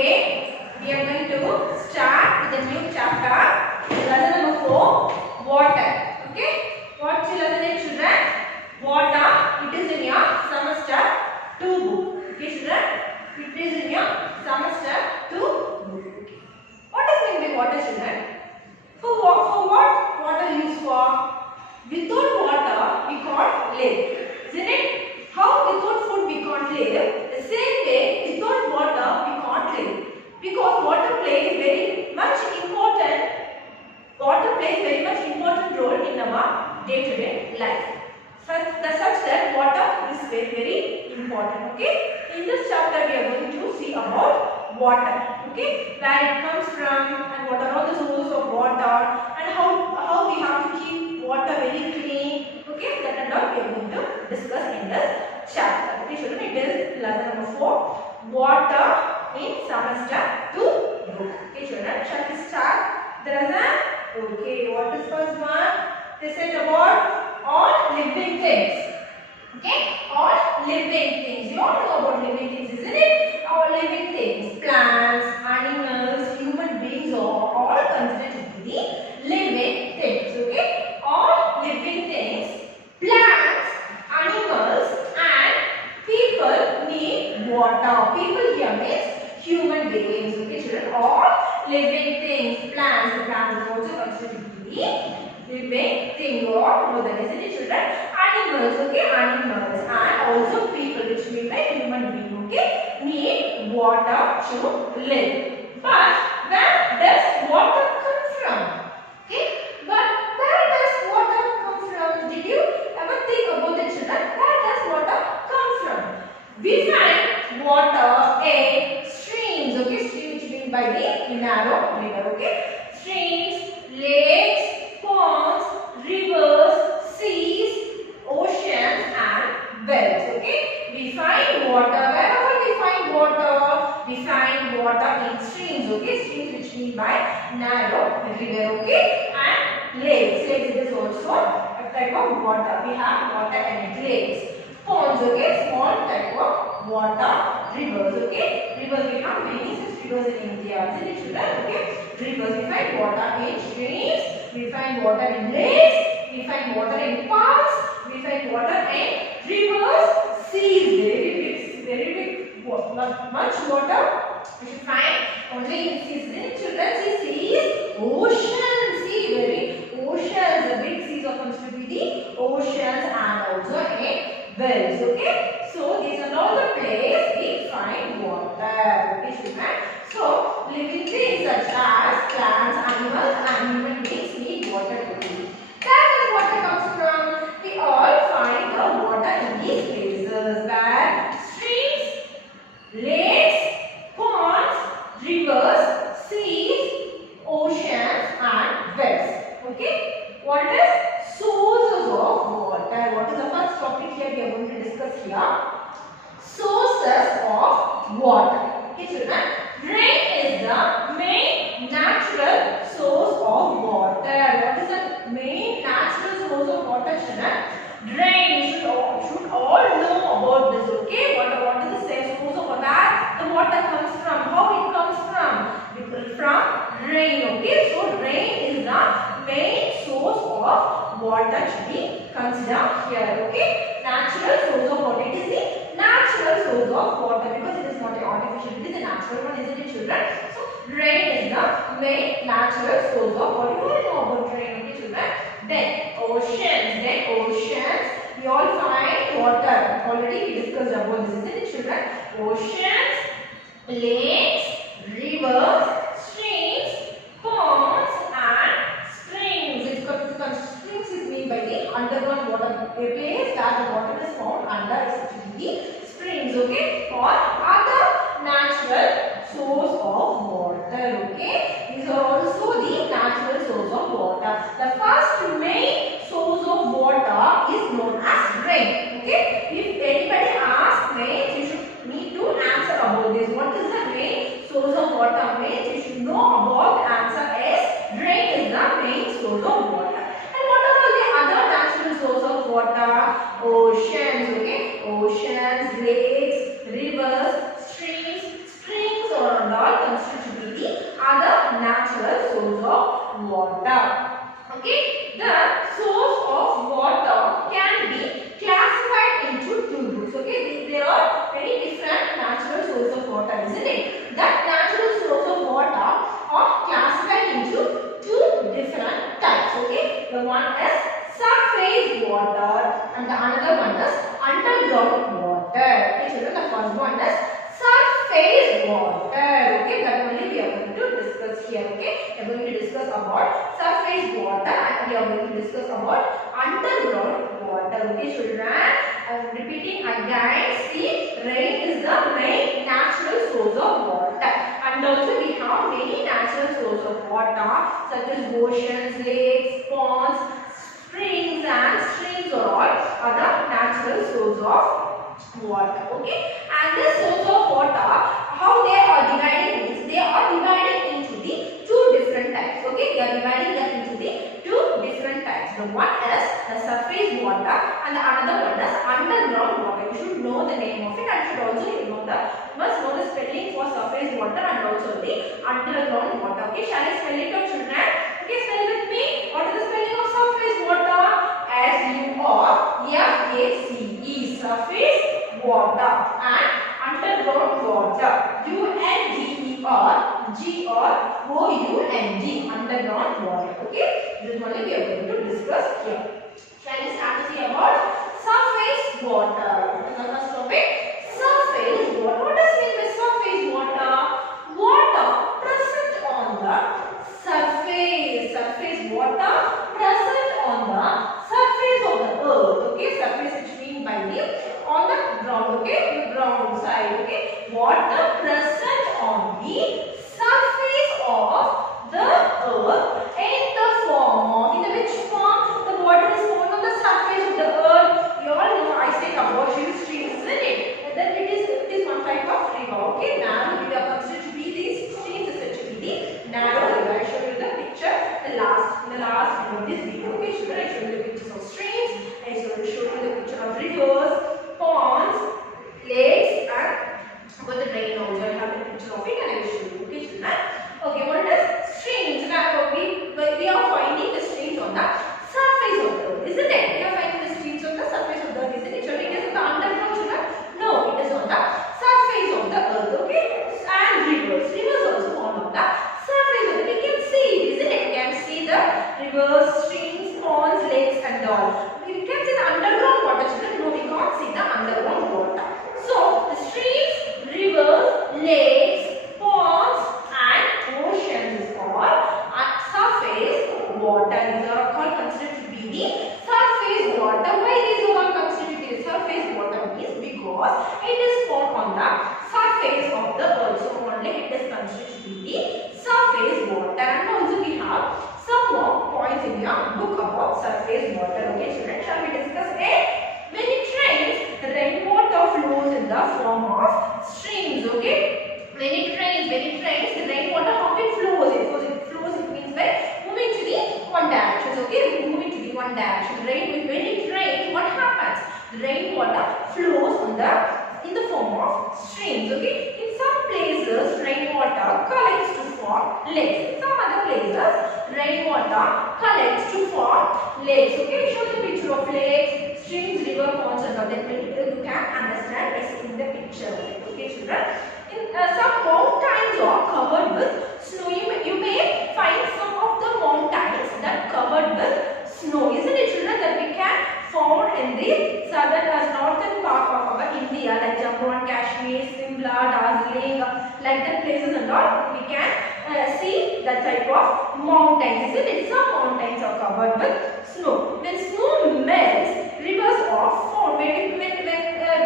Today we are going to start with a new chapter. Lesson number 4, water. Okay, what lesson is, children? Water. It is in your semester 2 book. Okay, children, it is in your semester 2 book. What does mean by water, children? For what water used for? Without water we can't live, isn't it? How without food we can't live, the same way without water we can't live, because water plays very much important role in our day-to-day life. Such that water is very, very important. Okay, in this chapter we are going to see about water. Okay, where it comes from and what are all the sources of water and how we have to keep water very clean. Okay, that and all we are going to discuss in this chapter. Okay, children, it is lesson number 4, water in semester 2 book. Okay, children, shall we start the lesson? Okay, what is first one? They said about all living things. Okay, all living things. You all know about living things, isn't it? All living things, plants, animals, human beings are all considered to be the living things. Okay, all living things, plants, animals, and people need water. People here means human beings. Okay, children, all living things, plants. The plants is also considered to be living thing. You all know that, isn't it, children? Animals, okay, animals, and also people, which mean by human being, okay, need water to live. But where does water come from? Okay, but where does water come from? Did you ever think about it, children? Where does water come from? We find water in streams, okay, stream which mean by the narrow river, okay, streams, lakes, ponds, rivers, seas, oceans and wells. Okay, we find water wherever we find water. We find water in streams. Okay, streams which mean by narrow river. Okay, and lakes. Lakes, it is also a type of water. We have water and lakes. Ponds. Okay, small type of water. Rivers. Okay, rivers, we have many rivers in India. Isn't it, children? Okay, rivers, we find water in streams. We find water in lakes. We find water in ponds. We find water in rivers, seas, very big, much water. We should find only in seas. Then children see seas, oceans. See, very oceans. The big seas are considered to be the oceans and also in wells. Okay, so these are all the places we find water. Okay, children. So living things such as plants, animals, and human beings need water to live. Where does water comes from? We all find the water in these places where streams, lakes, ponds, rivers, seas, oceans and wells. Okay, what is sources of water? What is the first topic here we are going to discuss here? Sources of water. Okay, children, rain is the main natural source of water. What is the main natural source of water, children? Rain. You should all know about this. Okay, what is the same source of water? The water comes from. How it comes from? From rain. Okay, so rain is the main source of water to be considered here. Okay, natural source of water. It is the natural source of water because it is not an artificial. It is a natural one, isn't it, children? So rain is the main natural source of water. You all know about rain, okay, children? Then oceans. We all find water. Already we discussed about this, isn't it, children? Oceans, lakes, rivers, streams, ponds, and springs. Springs is meant by the underground water, a place where the water is found under the springs, okay, or other natural source of water. Okay, these are also the natural source of water. The first main source of water is known as rain. Okay, if anybody asks rain, you should need to answer about this. What is the main source of water? Means you should know about. The answer is rain is the main source of water. And what are all the other natural source of water? Oceans. Okay, oceans, lakes, rivers, streams, springs, or all natural source of water. Okay, the source of water can be classified into two groups. Okay, there are very different natural source of water, isn't it? That natural source of water are classified into two different types. Okay, the one is surface water and the another one is underground water. Okay, children, the first one is surface water. Okay, that only we are going to discuss here. Okay, we are going to discuss about surface water and we are going to discuss about underground water. Okay, children, I am repeating again. See, rain is the main natural source of water, and also we have many natural sources of water such as oceans, lakes, ponds, springs and streams are all other natural sources of water. Okay, and this source of water, how they are divided means they are divided into the two different types. Okay, they are dividing them into the two different types. The one is the surface water and the another one is underground water. You should know the name of it and should also you must know the spelling for surface water and also the underground water. Okay, shall I spell it out, children? Okay, spell with me. What is the spelling of surface water? S-U-R-F-A-C-E, surface water, and underground water, U-N-D-E-R-G-R-O-U-N-G, underground water. Okay, this one we are going to discuss here. Shall we start to see about surface water? What is the first topic? Surface water. What does it mean by surface water? Water present on the surface. Surface water present on the surface of the earth. Okay, surface which means by the on the ground. Okay, the ground side. Okay, water present on the surface of the earth in the form of, in the which form the water is found on the surface of the earth. You all know I say about streams, isn't it? And then it is one type of river. Okay, narrow river considered to be these streams is said to be the narrow river. I showed you the picture in the last video of this video. Okay, sure, I showed you the pictures of streams. I showed you the picture of rivers, ponds, lakes, and about the rain also. I have a picture of it and I will show you. Okay, children. Okay, what is streams? Now we are finding the streams on the surface of the earth, isn't it? We are finding the streams on the surface of the earth, isn't it? Children, it is on the underground, children? No, it is on the surface of the earth. Okay, and rivers. Rivers also found on the surface of the earth. We can see, isn't it? We can see the rivers, streams, ponds, lakes, and all. We can see the underground water, children. No, we can't see the underground water. So, the streams, rivers, lakes, ponds, and oceans is called surface water. These are all considered to be the surface water. Why these are all considered to be the surface water means because it is found on the surface of the earth. So, only it is considered to be the surface water. And also we have some more points in your book about surface water. Okay, children, shall we discuss it? When it rains, the rainwater flows in the form of streams. Okay, when it rains, the rainwater, how it flows? It flows. It means by moving to the one direction. Okay, moving to the one direction. When it rains, what happens? The rainwater flows in the form of streams. Okay, in some places, rainwater collects to form lakes. In some other places, rainwater collects to form lakes. Okay, show the picture of lakes, streams, river, ponds, and all that. You can understand by seeing the picture. Okay, children. Some mountains are covered with snow. You may find some of the mountains that covered with snow. Isn't it, children, that we can found in the northern part of our India, like Jammu and Kashmir, Simla, Darjeeling, like that places and all. We can see that type of mountains. Isn't it? Some mountains are covered with snow. When snow melts, rivers are formed. When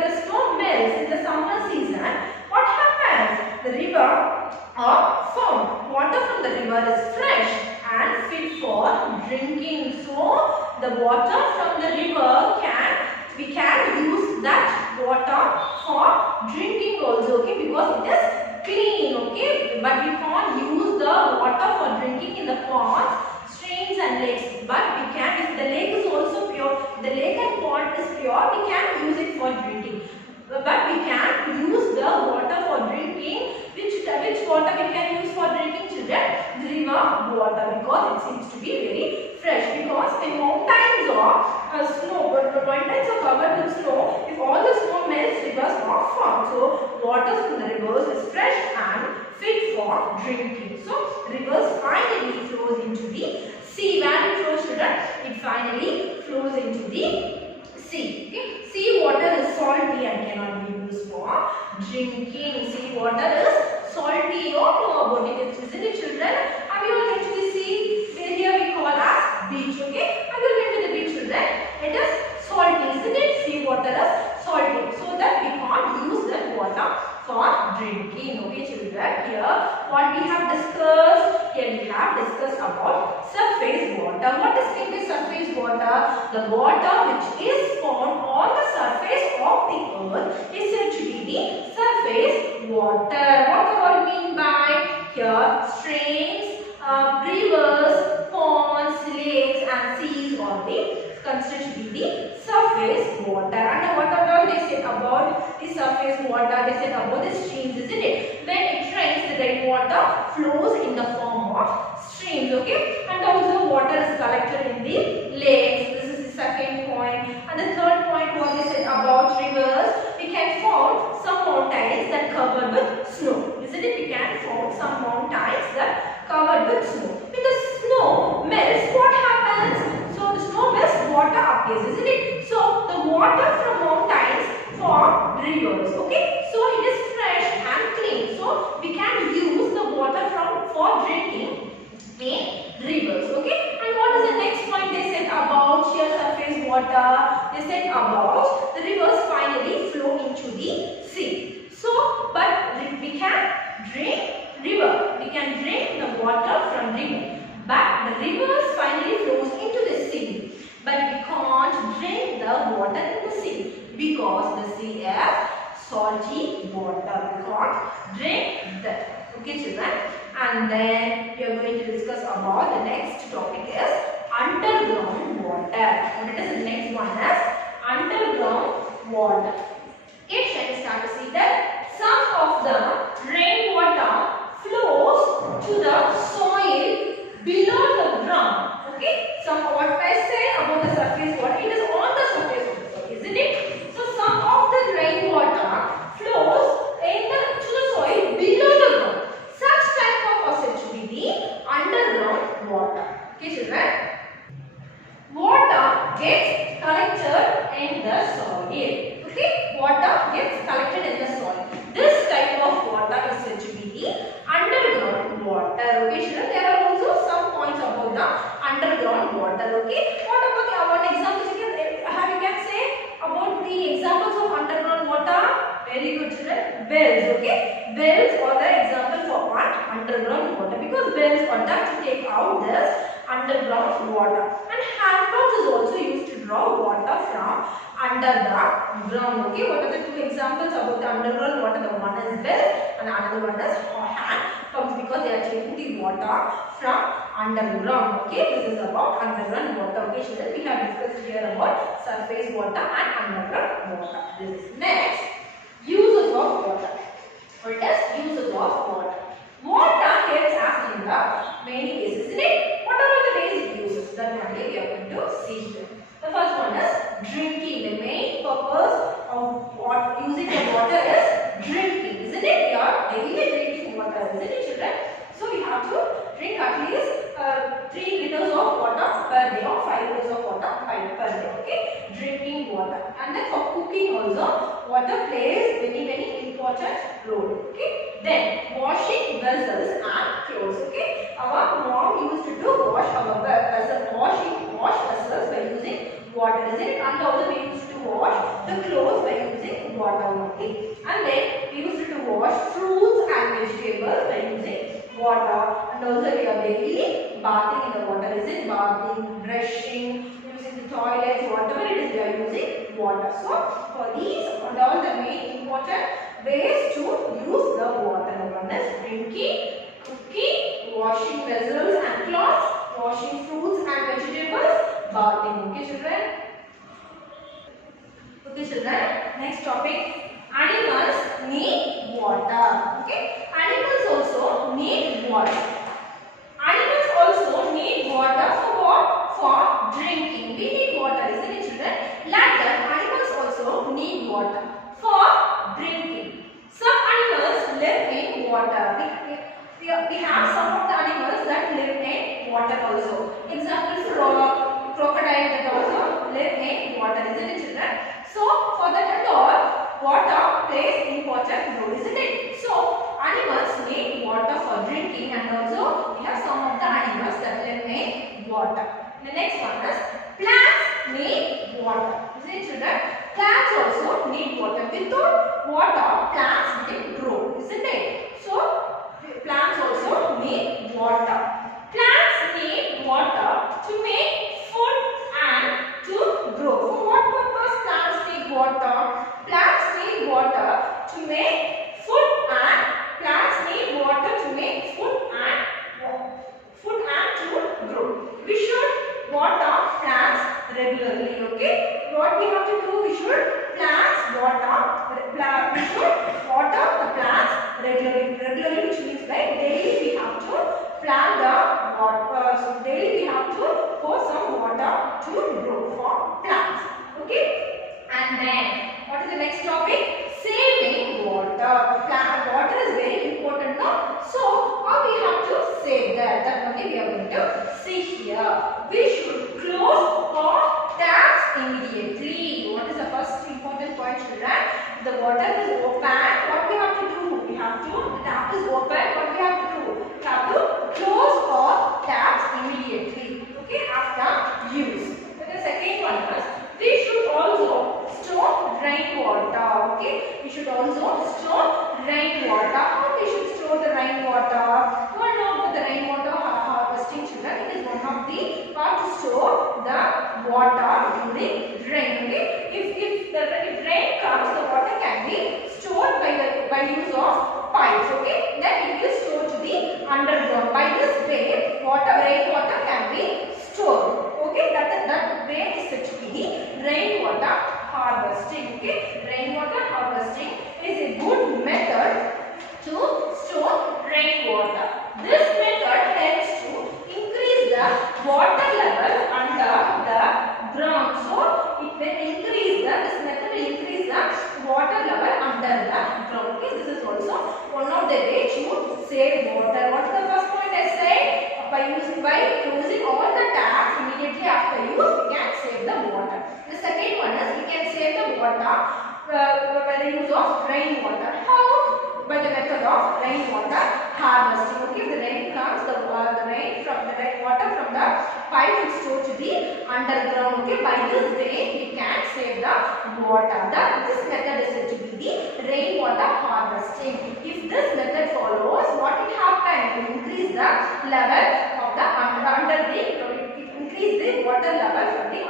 the snow melts in the summer season, what happens? The river are formed. Water from the river is fresh and fit for drinking. So, the water from the river we can use that water for drinking also. Okay, because it is clean. Okay, but we can't use the water for drinking in the ponds, streams, and lakes. But we can, if the lake is also pure, the lake and pond is pure, we can use it for drinking. But we can use the water for drinking. Which water we can use for drinking, children? The river water because it seems to be very fresh. Because when mountains are mountains are covered with snow, if all the snow melts, rivers are formed. So water from the rivers is fresh and fit for drinking. So rivers finally flows into the sea. Where it flows, children? It finally flows into the sea. Okay? Sea water is salty and cannot be used for drinking. Sea water is salty. You all know about it, isn't it, children? Have you all been to the sea? Here we call as beach. Okay? Have you been to the beach, children? It is salty, isn't it? Sea water is salty, so that we can't use that water for drinking. Okay, children. Here, what we have discussed? Here we have discussed about surface water. What is meant by surface water? The water which is found on the surface of the earth is said to be the surface water. What do I mean by here? Streams, rivers, ponds, lakes and seas are the considered to be the surface water. And what all they said about the surface water? They said about the streams, isn't it? When it rains, the rainwater flows in the form of streams. Okay, and also water is collected in the lakes. This is the second point. And the third point, what they said about rivers, we can find some mountains that covered with snow. Isn't it? We can find some mountains that covered with snow. When the snow melts, what happens? So the snow melts, water appears, isn't it? So the water from mountains form rivers. Okay, so it is fresh and clean. So we can use the water for drinking in rivers. Okay, and what is the next point they said about here surface water? They said about the rivers finally flow into the sea. So, but we can drink river. We can drink the water from river. But the rivers finally flows into the sea. But we can't drink the water in the sea because the sea is salty water. We can't drink that. Okay, children. And then we are going to discuss about the next topic is underground water. What is the next one is underground water. Okay, shall we start to see that some of the rainwater flows to the soil below the ground. Okay, so what I say about the surface water, it is on the surface of the soil, isn't it? So some of the rainwater flows to the soil below the ground. Such type of are said to be the underground water. Okay, children. Water gets collected in the soil. Okay, water gets collected in the soil. This type of water is said to be the underground water. Okay, children. There are also some points about the underground water. Okay, what about the one example you can say about the examples of underground water? Very good, children. Wells. Okay, wells are the example for what? Underground water, because wells are done to take out this underground water, and hand pumps is also used to draw water from under the ground. Okay, what are the two examples about the underground water? The one is well and another one is hand pumps, because they are taking the water from underground. Okay, this is about underground water. Okay, children, we have discussed here about surface water and underground water. This is next, uses of water. What is uses of water? Water helps us in the many cases, isn't it? What are the basic uses that only we are going to see here? The first one is drinking. The main purpose of using the water is drinking, isn't it? We are daily drinking water, isn't it, children? So we have to drink at least 3 liters of water per day or 5 liters of water per day. Okay, drinking water. And then for cooking also, water plays very important role. Okay, then washing vessels and clothes. Okay, our mom used to wash our vessels by using water, isn't it? And also we used to wash the clothes by using water only. And then we used to wash fruits and vegetables by using water. And also we are daily bathing in the water, is it? Bathing, brushing, using the toilets, whatever it is, we are using water. So for these and all the main important ways to use the water. One is drinking, cooking, washing vessels and cloths, washing fruits and vegetables, bathing. Okay, children? Okay, children. Next topic. Animals need water. Okay, animals also need water. Animals water. We have some of the animals that live in water also. Example, crocodile that also live in water, isn't it, children? So for that and all, water plays important role, isn't it? So animals need water for drinking, and also we have some of the animals that live in water. The next one is plants need water, isn't it, children? Plants also need water. Without water, plants will grow, isn't it? So plants also need water. Plants need water to make food and to grow. For what purpose plants need water? Plants need water to make food, and plants need water to make food and to grow. We should water plants regularly. Okay. What we have to do? We should we should water the plants regularly. Regularly, which means like daily we have to plant the water. So daily we have to pour some water to grow for plants. Okay. And then what is the next topic? Saving water. Water is very important now. So how we have to save that? That only we are going to see here. We should close all taps immediately. What is the first important point, children? The water is open. What we have to do? We have to, the tap is open. What we have to do? We have to close all taps immediately. Okay, after use. The second one is we should also store rainwater. Okay, we should also store rainwater. How we should store the rainwater? You all know about the rainwater harvesting, children. It is one of the how to store the water during rain. Okay, if rain comes, the water can be stored by use of pipes. Okay, then it will store to the underground. By this way, rainwater can be stored. Okay, that way is said to be the rainwater harvesting. Okay, rainwater harvesting is a good method to store rainwater. This method helps to increase the water level under the ground. So it will increase this method will increase the water level under the ground. Okay, this is also one of the way to save water. What is the first point I said? By closing all the taps immediately after use, we can save the water. The second one is we can save the water by the use of rainwater. How? By the method of rainwater harvesting. Okay, if the rain comes, the water from the pipe is stored to the underground. Okay, by this way we can save the water. This method is said to be the rainwater harvesting. If this method follows, what will happen? It will increase the level of the increase the water level from the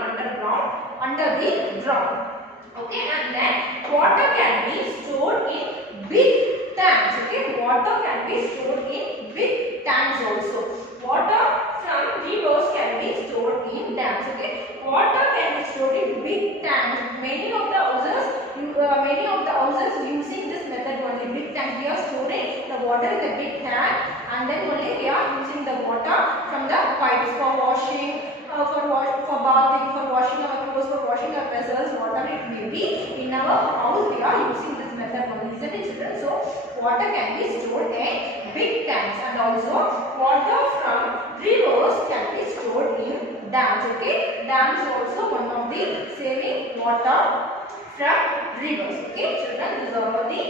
under the ground. Okay, and then water can be stored in big tanks. Okay, water can be stored in big tanks also. Water from rivers can be stored in dams. Okay, water can be stored in big tanks. Many of the houses using this method only. Big tank, we are storing the water in the big tank, and then only we are using the water from the pipes for washing, for bathing, for washing our clothes, for washing our vessels, whatever it may be. In our house, we are using this method only, isn't it, children? So water can be stored in big tanks, and also water from rivers can be stored in dams. Okay, dams are also one of the saving water from rivers. Okay, children, these are all the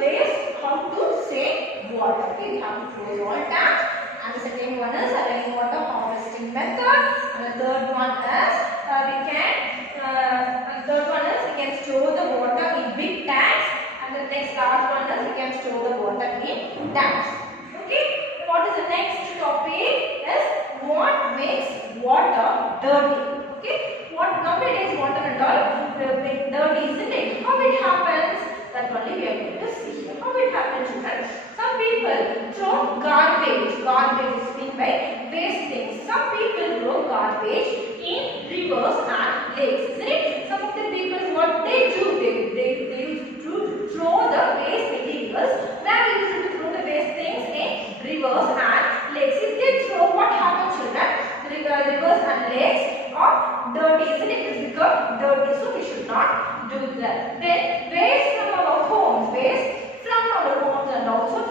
ways how to save water. Okay, we have to close all taps. And the second one is rainwater harvesting method. And the third one is we can store the water in big tanks. And the last one is we can store the water in dams. Okay. What is the next topic? Is what makes water dirty? Okay. What nowadays water and all dirty, isn't it? How it happens? That only we are going to see here. How it happens, children? Some people throw garbage. Garbage is meant by waste things. Some people throw garbage in rivers and lakes, isn't it? Some of the people, what they do, they used to throw the waste in the rivers. Where they used to throw the waste things in rivers and lakes. If they throw, what happens, children? The rivers and lakes are dirty, isn't it? It become dirty, so we should not do that. Then waste from our homes, and also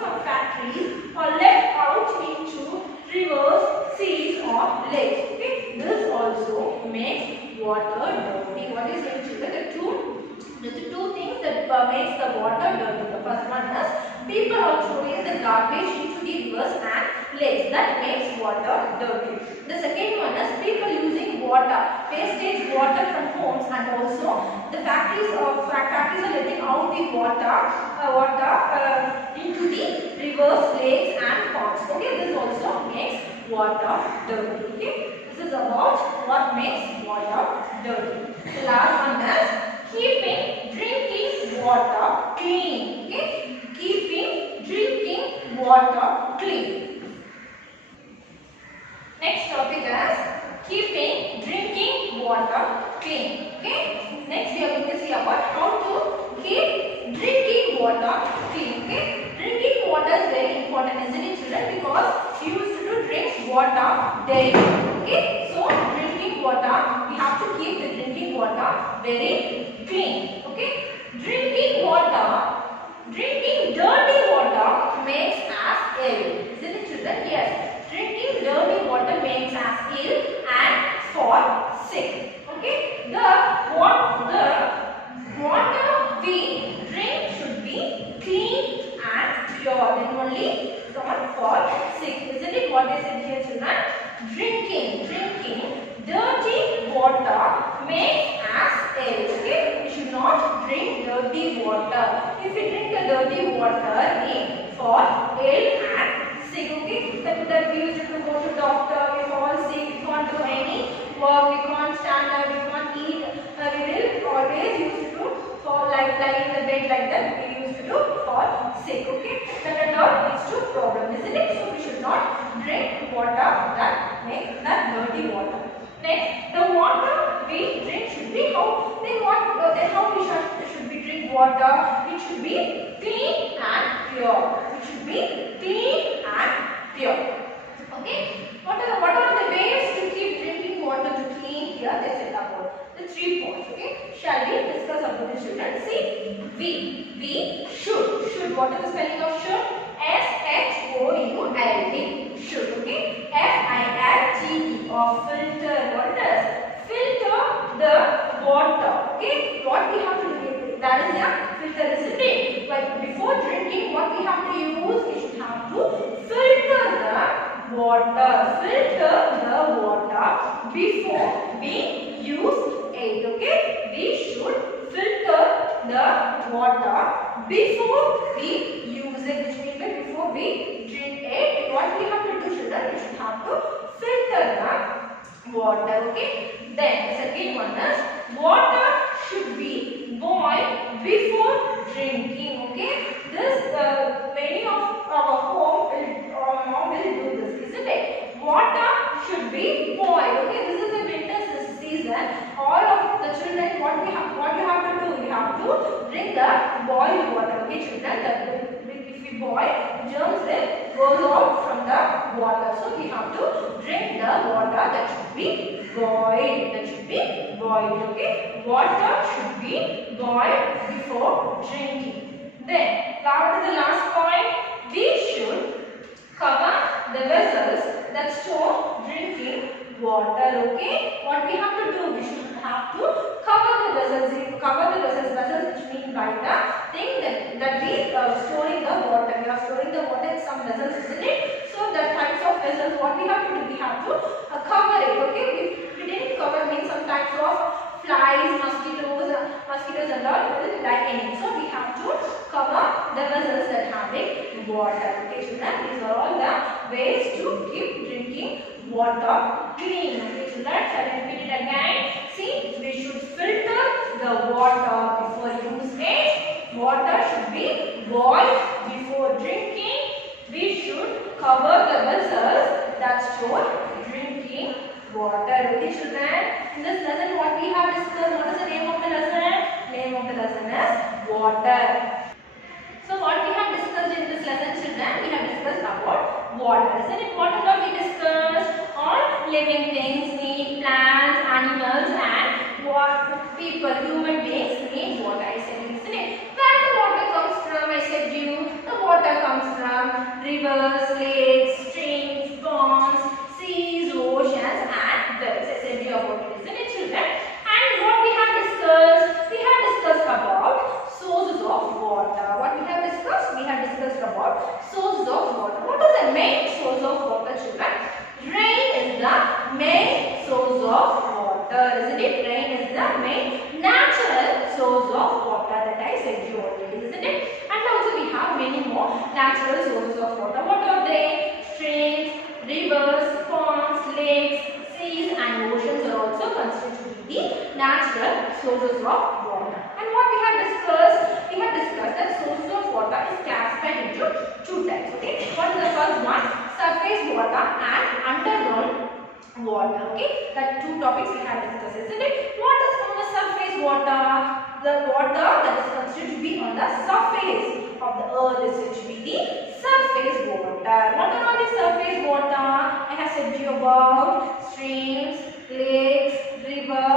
People are throwing the garbage into the rivers and lakes. That makes water dirty. The second one is people using water, wastage water from homes, and also the factories are letting out the water into the rivers, lakes, and ponds. Okay, this also makes water dirty. Okay, this is about what makes water dirty. The last one is keeping drinking water clean. Okay, keeping drinking water clean. Next topic is keeping drinking water clean. Okay. Next we are going to see about how to keep drinking water clean. Okay. Drinking water is very important, isn't it, children? Because you used to drink water daily. Okay. So drinking water, we have to keep the drinking water very clean. Okay. Drinking dirty water makes us ill. Isn't it, children? Yes. Drinking dirty water makes us ill and fall sick. Okay. The water we drink should be clean and pure. Then only don't fall sick. Isn't it what they said here, children? Drinking dirty water makes us ill. Okay. We should not drink dirty water. If we drink the dirty water, we fall ill and sick. Okay, that we used to go to doctor, we fall sick, we can't do any work, we can't stand up, we can't eat. We will always used to fall lie in the bed like that. We used to fall sick. Okay, that all leads to problem, isn't it? So we should not drink water that make that dirty water. Next, the water we drink should be how we should be drink water. It should be clean and pure. It should be clean and pure. Okay. What are the ways to keep drinking water to clean? Here they said about the 3 points. Okay. Shall we discuss about the children? See, we should. Should. What is the spelling of should? SHOULD. Should. Okay. FILTE or filter. What does? Filter the water. Okay. What we have to do? That is a filter, isn't it? But before drinking, what we have to use? We should have to filter the water. Filter the water before we use it. Okay. We should filter the water before we use it. Which means before we drink it, what we have to do, children? We should have to filter the water. Okay. Then the second one is water should be boiled before drinking. Okay. This many of our mom will do this, isn't it? Water should be boiled. Okay. This is the winter season. All of the children, what you have to do? You have to drink the boiled water. Okay, children. If we boil, germs will go out from the water. So we have to drink the water that should be boiled. Okay. Water should be boiled before drinking. Then, what is the last point? We should cover the vessels that store drinking water. Okay. What we have to do? We should have to cover the vessels. Vessels which mean by the thing that we are storing the water. We are storing the water in some vessels, isn't it? So the types of vessels, what we have to do? We have to cover it. Okay. If we didn't cover, means some types of flies, mosquitoes and all will die in it. So we have to cover the vessels that having water. Okay, children. These are all the ways to keep drinking water clean. Okay, children. Shall I repeat it again? See, we should filter the water before using it. Water should be boiled before drinking. We should cover the vessels that store drinking water. Okay, children. In this lesson, what we have discussed, what is the name of the lesson? Name of the lesson is water. So what we have discussed in this lesson, children, we have discussed about water. Isn't it? What have we discussed? All living things need plants, animals, and what people, human beings need water. I said, isn't it? Where the water comes from? I said you. The water comes from rivers, lakes, streams, ponds, seas, oceans, and wells. I said you about it, isn't it, children? And what we have discussed? We have discussed about sources of water. What we have discussed? We have discussed about sources of water. What is the main source of water, children? Rain is the main source of water, isn't it? Rain is the main natural source of water that I said you already, isn't it? And also we have many more natural sources of water. What are they? Streams, rivers, ponds, lakes, seas and oceans are also considered to be the natural sources of water. And what we have discussed? We have discussed that sources of water is classified into two types. Okay, what is the first one? Surface water and underground water. Okay, that two topics we have discussed, isn't it? What is on the surface water? The water that is considered to be on the surface of the earth is said to be the surface water. What are all the surface water? I have said to you about streams, lakes, river,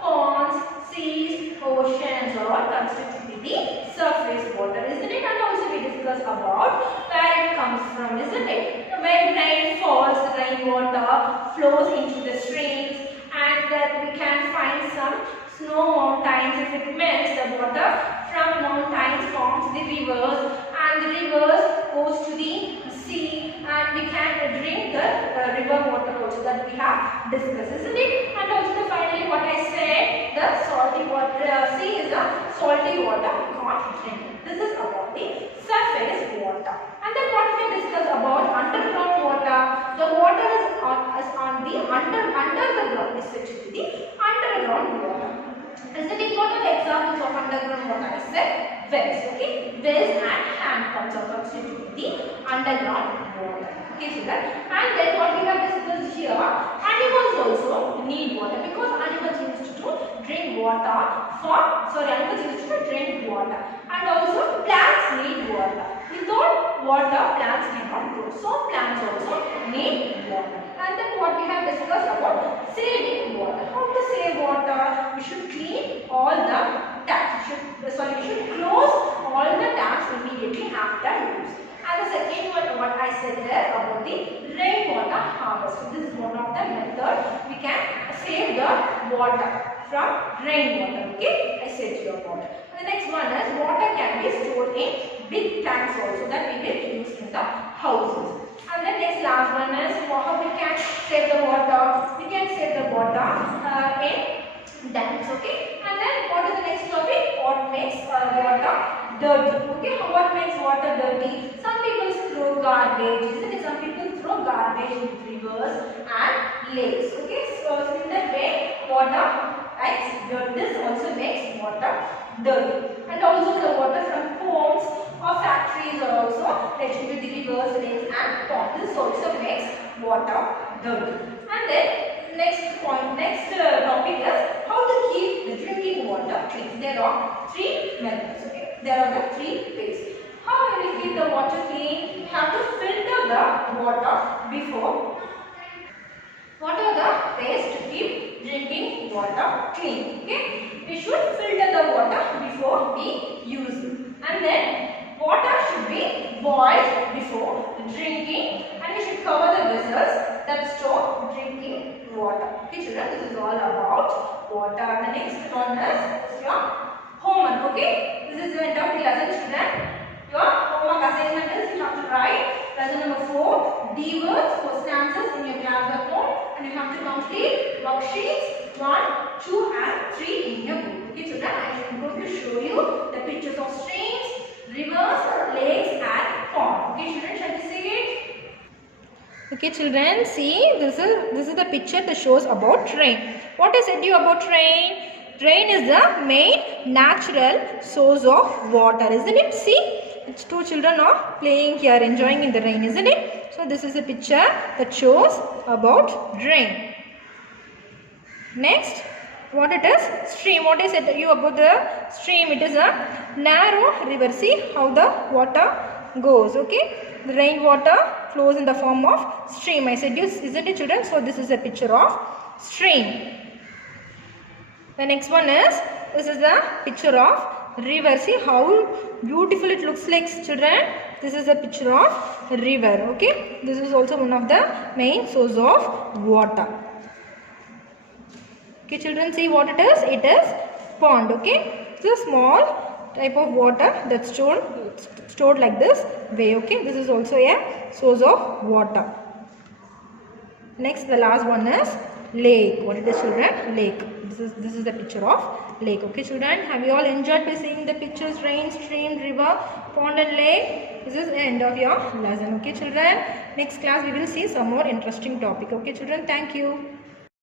ponds, seas, oceans are all considered to be the surface water, isn't it? And also we discussed about where it comes from, isn't it? When rain falls, the rainwater flows into the streams, and that we can find some snow mountains. If it melts, the water from mountains forms the rivers, and the rivers goes to the sea, and we can drink the river water also that we have discussed, isn't it? And also finally what I said, the salty water, sea is a salty water, we can't drink. This is about the surface water. And then what we discussed about underground water, the water is on the under the ground, is said to be the underground water. Isn't it? What are the examples of underground water? I said wells. Okay, wells and hand pumps are considered to be the underground water. Okay, children. And then what we have discussed here, animals also need water, because animals used to drink water animals used to drink water, and also plants need water. Without water, plants cannot grow. So plants also need water. And then what we have discussed about saving water. How to save water? We should clean all the taps. We should close all the taps immediately after use. And the second one, what I said there about the rainwater harvesting. This is one of the methods we can save the water from rainwater. Okay, I said to you about. The next one is water can be stored in big tanks also that we will use in the houses. And the next last one is how we can save the water. We can save the water in dams. Okay. And then what is the next topic? What makes water dirty? Okay. What makes water dirty? Some people throw garbage. Isn't it? Some people throw garbage in rivers and lakes. Okay. So in that way, water gets dirty. This also makes water dirty. And also the water from homes or factories are also let into the rivers, lakes and ponds. This also makes water dirty. And then next topic is how to keep the drinking water clean. There are three methods. Okay, there are the three ways. How we will keep the water clean? We have to filter the water before. What are the ways to keep drinking water clean? Okay, we should filter the water before we use it, and then water should be boiled before drinking, and we should cover the vessels that store drinking water. Okay, children, this is all about water. The next one is your homework. Okay, this is your introductory lesson, children. Your homework assignment is you have to write lesson number 4, D words, question answers in your class note, and you have to complete worksheets 1, 2 and 3 in your book. Okay, children, I am going to show you the pictures of streams, rivers, lakes and ponds. Okay, children, shall we see it? Okay, children, see, this is the picture that shows about rain. What I said to you about rain? Rain is the main natural source of water, isn't it? See, it's two children are playing here, enjoying in the rain, isn't it? So this is a picture that shows about rain. Next, what it is? Stream. What I said to you about the stream? It is a narrow river. See how the water goes. Okay, the rainwater flows in the form of stream. I said, isn't it, children? So this is a picture of stream. The next one is, this is the picture of river. See how beautiful it looks like, children. This is a picture of river. Okay, this is also one of the main source of water. Okay, children, see what it is? It is pond. Okay, it's a small type of water that's stored like this way. Okay, this is also a source of water. Next, the last one is lake. What is the children? Lake. This is the picture of lake. Okay, children, have you all enjoyed by seeing the pictures? Rain, stream, river, pond and lake. This is the end of your lesson. Okay, children. Next class we will see some more interesting topic. Okay, children. Thank you.